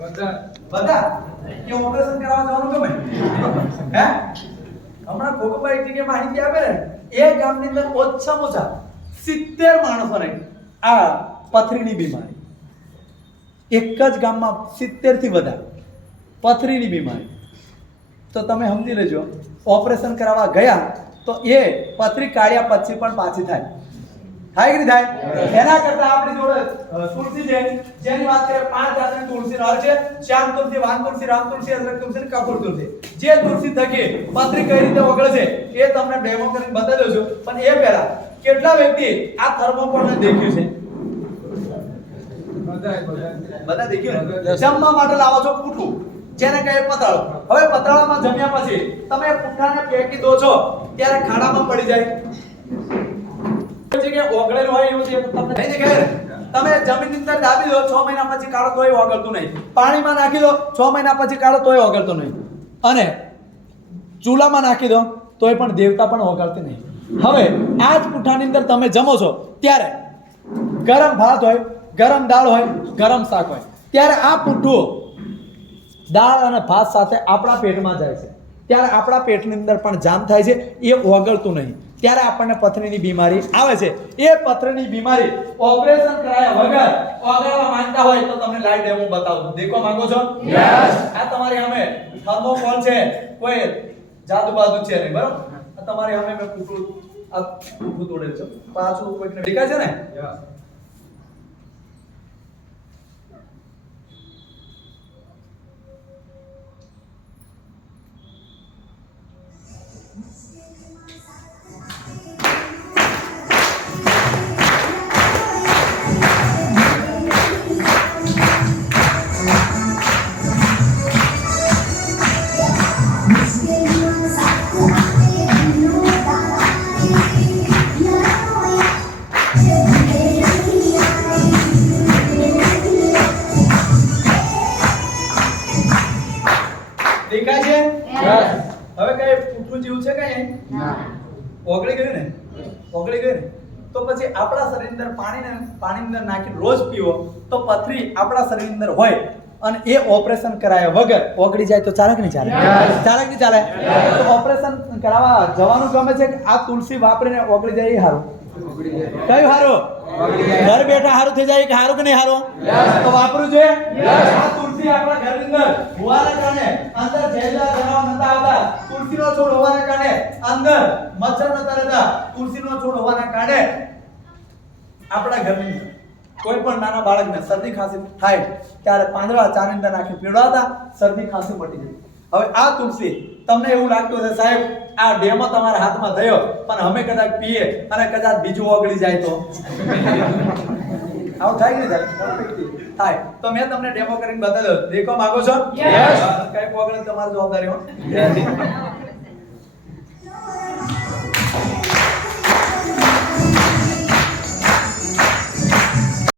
બધા કે ઓપરેશન કરાવવા જવાનું ગમે હે હમણાં ગોગોભાઈ એક જગ્યાએ માહિતી આપે ને એ ગામની અંદર ઓછામાં ઓછા 70 માણસોને આ પથરીની બીમારી એક જ ગામમાં 70 થી વધારે પથરીની બીમારી તો તમે સમજી લેજો ઓપરેશન કરાવવા ગયા તો એ પથરી કાઢ્યા પછી પણ પાછી થાય કે નહીં થાય એના કરતા આપણી જોડે તુલસી છે જેની વાત કરીએ 5 જાતની તુલસીનો હાર છે શ્યામ તુલસી વાન તુલસી રામ તુલસી અદરક તુલસી અને કપૂર તુલસી જે તુલસી થકી પથરી કઈ રીતે ઓગળે છે એ તમને ડેમો કરીને બતાવી દઉં છું પણ એ પહેલા કેટલા વ્યક્તિ આ થર્મોકોલને દેખ્યું છે બધા દેખ્યું જમવા માટે લાવો છો પૂઠું જેને કહે પતરાળો હવે પતરાળામાં જમ્યા પછી તમે પૂઠાને ફેંકી દો છો ત્યારે ખાડામાં પડી જાય કે ઓગળેલું હોય એવું છે તમને નહીં દેખાય તમે જમીનની અંદર દાબી દો 6 મહિના પછી કાળો તોય ઓગળતું નહીં પાણીમાં નાખી દો 6 મહિના પછી કાળો તોય ઓગળતો નહીં અને ચૂલામાં નાખી દો તોય પણ દેવતા પણ ઓગળતી નહીં હવે આ જ પૂઠાની અંદર તમે જમો છો ત્યારે ગરમ ભાત હોય ગરમ દાળ હોય ગરમ શાક હોય ત્યારે આ પૂઠું દાળ અને ભાત સાથે આપણા પેટમાં જાય છે ત્યારે આપણા પેટની અંદર પણ જામ થાય છે એ ઓગળતું નહીં ત્યારે આપણને પથરીની બીમારી આવે છે એ પથરીની બીમારી ઓપરેશન કરાયા વગર ઓગળવા માંગતા હોય તો તમને લાઈવ ડેમો બતાવું દેખો માંગો છો યસ આ તમારી સામે થર્મોકોલ છે કોઈ જાદુ બાદુ છે નહીં બરાબર આ તમારી સામે મેં પૂઠું તોડેલ છે પાછું કોઈને દેખાય છે ને યસ દેખાય છે હવે કઈ પૂઠું જેવું છે કઈ ના ઓગળી ગયું ને ઓગળી ગયું ને તો પછી આપણા શરીર અંદર પાણી અંદર નાખીને રોજ પીવો તો પથરી આપણા શરીર અંદર હોય અને એ ઓપરેશન કરાયા વગર ઓગળી જાય તો ચાલે કે નહીં ચાલે ચાલે કે નહીં ચાલે તો ઓપરેશન કરાવવા જવાનું ગમે છે કે આ તુલસી વાપરીને ઓગળી જાય એ હારું કયું હારું ઘર બેઠા હારું થઈ જાય કે હારું કે નહીં હારું તો વાપરવું જોઈએ આ તુલસી આપણા ઘરની અંદર હોવાના કારણે અંદર ઝેરલા જનાવર નતા આવતા તુલસીનો છોડ હોવાના કારણે અંદર મચ્છર નતા રહેતા તુલસીનો છોડ હોવાના કારણે આપણા ઘરની અંદર કોઈ પણ નાના બાળકને શરદી ખાંસી થાય ત્યારે પાંદડા ચાની અંદર નાખી પીવડાવતા શરદી ખાંસી મટી જાય હવે આ તુલસી તમને એવું લાગતું હશે સાહેબ આ ડેમો તમારા હાથમાં થયો પણ અમે કદાચ પીએ અને કદાચ બીજું ઓગળી જાય તો આવું થાય કે થાય તો મેં તમને ડેમો કરીને બતાવ્યો દેખો માંગો છો યસ કઈ ઓગળી તમારી જવાબદારી હો